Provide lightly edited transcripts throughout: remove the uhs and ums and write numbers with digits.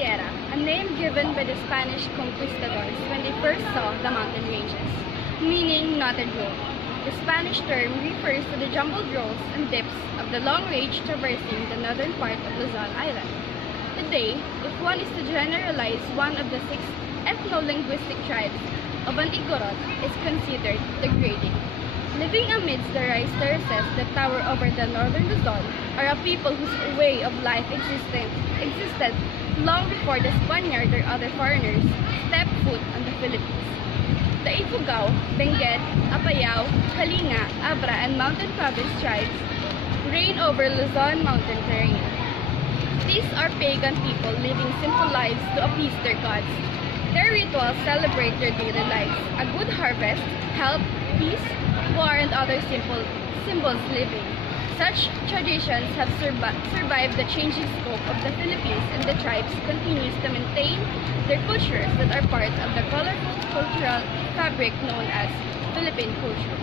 Cordillera, a name given by the Spanish conquistadors when they first saw the mountain ranges, meaning knotted road. The Spanish term refers to the jumbled rolls and dips of the long range traversing the northern part of Luzon Island. Today, if one is to generalize one of the 6 ethno-linguistic tribes of an Igorot is considered degrading. Living amidst the rice terraces that tower over the northern Luzon are a people whose way of life existed long before the Spaniard or other foreigners stepped foot on the Philippines. The Ifugao, Benguet, Apayao, Kalinga, Abra, and Mountain Province tribes reign over Luzon mountain terrain. These are pagan people living simple lives to appease their gods. Their rituals celebrate their daily lives, a good harvest, health, peace, war, and other symbols living. Such traditions have survived the changing scope of the Philippines, and the tribes continues to maintain their cultures that are part of the colorful cultural fabric known as Philippine culture.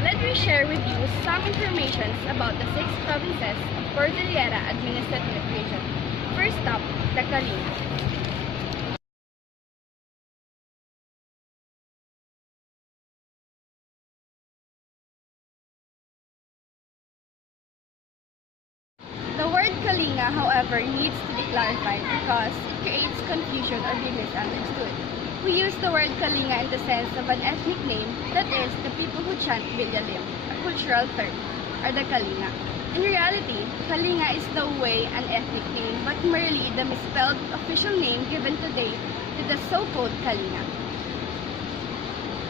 Let me share with you some information about the 6 provinces of Cordillera Administrative Region. First up, the Kalinga. The word Kalinga, however, needs to be clarified because it creates confusion or be misunderstood. We use the word Kalinga in the sense of an ethnic name, that is, the people who chant Bilyalim, a cultural term, are the Kalinga. In reality, Kalinga is no way an ethnic name, but merely the misspelled official name given today to the so-called Kalinga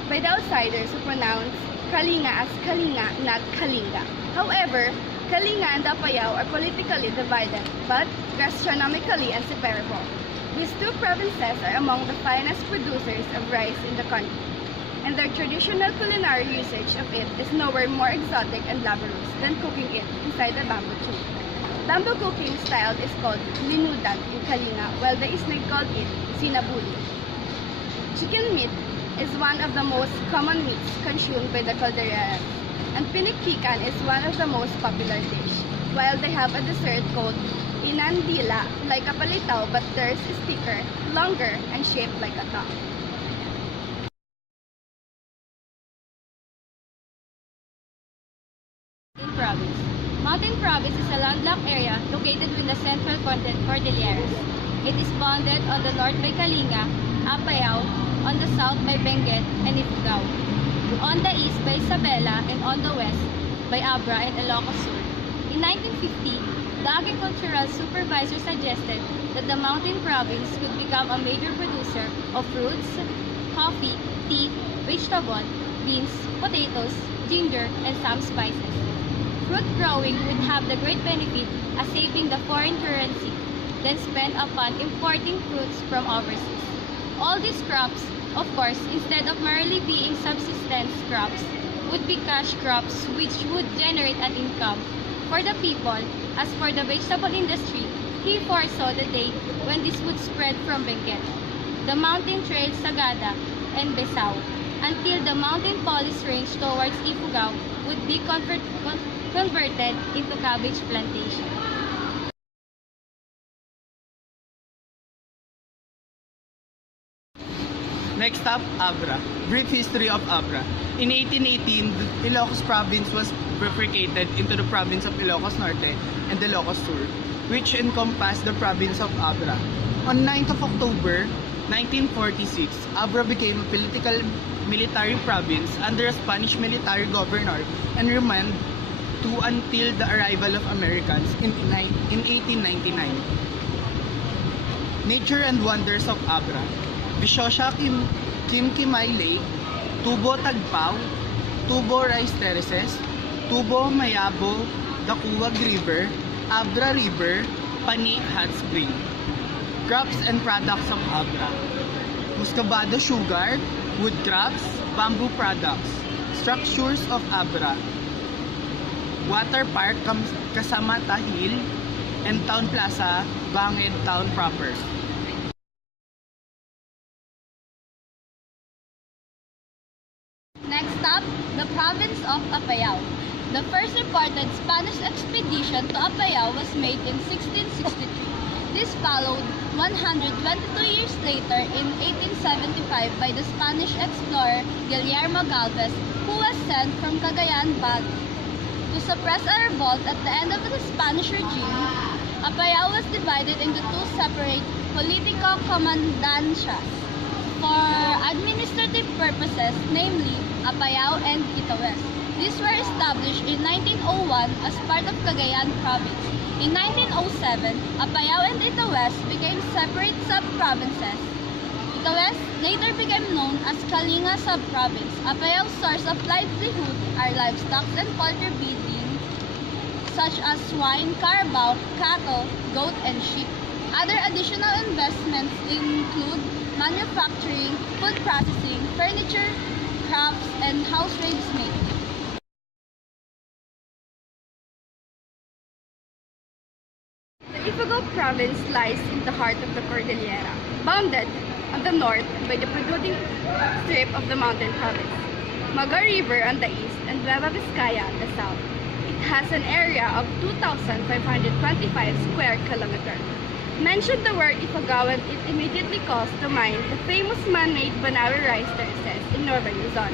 by the outsiders who pronounce Kalinga as Kalinga, not Kalinga. However, Kalinga and Apayao are politically divided, but gastronomically inseparable. These 2 provinces are among the finest producers of rice in the country, and their traditional culinary usage of it is nowhere more exotic and laborious than cooking it inside a bamboo tube. Bamboo cooking style is called linudan in Kalinga, while the Isnay called it sinabuli. Chicken meat is one of the most common meats consumed by the Cordilleras, and pinikpikan is one of the most popular dish, while they have a dessert called inandila, like a palitaw, but theirs is thicker, longer, and shaped like a tongue. Province. Mountain Province is a landlocked area located in the central Cordilleras. It is bounded on the north by Kalinga, Apayao, on the south by Benguet and Ifugao, on the east by Isabela, and on the west by Abra and Ilocos Sur. In 1950, the agricultural supervisor suggested that the mountain province could become a major producer of fruits, coffee, tea, vegetable, beans, potatoes, ginger, and some spices. Fruit growing would have the great benefit of saving the foreign currency then spent upon importing fruits from overseas. All these crops, of course, instead of merely being subsistence crops, would be cash crops which would generate an income for the people. As for the vegetable industry, he foresaw the day when this would spread from Benguet, the mountain trail Sagada, and Besao, until the mountain police range towards Ifugao would be converted into cabbage plantation. Next up, Abra. Brief history of Abra. In 1818, the Ilocos province was bifurcated into the province of Ilocos Norte and Ilocos Sur, which encompassed the province of Abra. On 9th of October 1946, Abra became a political military province under a Spanish military governor and remained until the arrival of Americans in 1899. Nature and wonders of Abra. Bishosha Kimkimay Lake, Tubo Tagpaw, Tubo Rice Terraces, Tubo Mayabo, Dakuwag River, Abra River, Pani Hot Spring. Crops and products of Abra. Muscovado sugar, wood crops, bamboo products. Structures of Abra. Water Park Kasamata Hill and Town Plaza, Banged Town proper. Next up, the province of Apayao. The first reported Spanish expedition to Apayao was made in 1663. This followed 122 years later in 1875 by the Spanish explorer Guillermo Galvez, who was sent from Cagayan to suppress a revolt. At the end of the Spanish regime, Apayao was divided into two separate political comandancias for administrative purposes, namely Apayao and Itaoes. These were established in 1901 as part of Cagayan province. In 1907, Apayao and Itaoes became separate sub-provinces. Itaoes later became known as Kalinga sub-province. Apayao's source of livelihood are livestock and poultry breeding, such as swine, carabao, cattle, goat, and sheep. Other additional investments include manufacturing, food processing, furniture, crafts, and house trades making. The Ifugao province lies in the heart of the Cordillera, bounded on the north by the producing strip of the mountain province, Maga River on the east, and Nueva Vizcaya on the south. It has an area of 2,525 square kilometers. Mention the word Ifugao and it immediately calls to mind the famous man-made Banawe rice terraces in northern Luzon,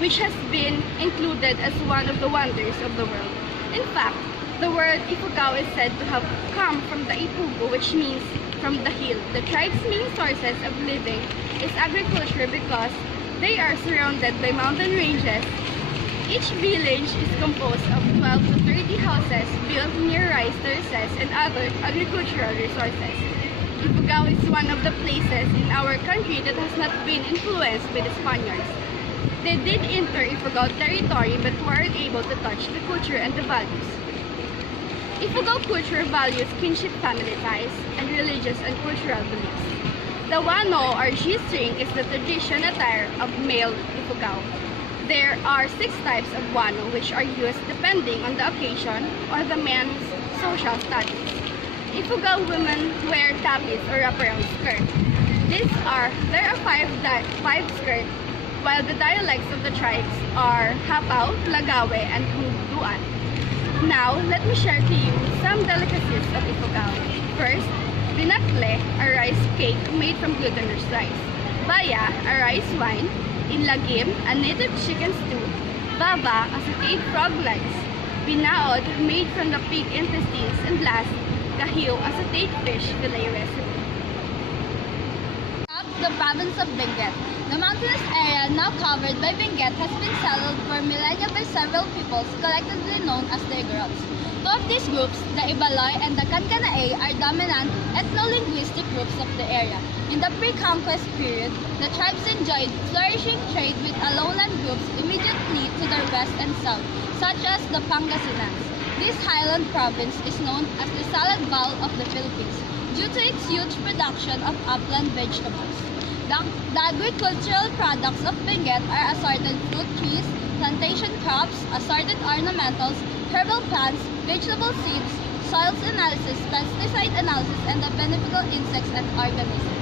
which has been included as one of the wonders of the world. In fact, the word Ifugao is said to have come from the Ipugo, which means from the hill. The tribe's main sources of living is agriculture because they are surrounded by mountain ranges. Each village is composed of 12 to 30 houses built near rice terraces and other agricultural resources. Ifugao is one of the places in our country that has not been influenced by the Spaniards. They did enter Ifugao territory but weren't able to touch the culture and the values. Ifugao culture values kinship, family ties, and religious and cultural beliefs. The wano or G-string is the traditional attire of male Ifugao. There are 6 types of wano which are used depending on the occasion or the man's social status. Ifugao women wear tapis or wraparound skirt. There are 5 skirts, while the dialects of the tribes are Hapao, Lagawe, and Hugduan. Now, let me share to you some delicacies of Ifugao. First, binakle, a rice cake made from glutinous rice. Baya, a rice wine. Inlagim, a native chicken stew. Baba, a sauteed frog legs. Binaod, made from the pig intestines. And last, kahiyo, a sauteed fish fillet recipe. The province of Benguet. The mountainous area now covered by Benguet has been settled for millennia by several peoples collectively known as the Igorots. Two of these groups, the Ibaloy and the Kankanaey, are dominant ethno-linguistic groups of the area. In the pre-conquest period, the tribes enjoyed flourishing trade with lowland groups immediately to their west and south, such as the Pangasinans. This highland province is known as the salad bowl of the Philippines due to its huge production of upland vegetables. The agricultural products of Benguet are assorted fruit trees, plantation crops, assorted ornamentals, herbal plants, vegetable seeds, soils analysis, pesticide analysis, and the beneficial insects and organisms.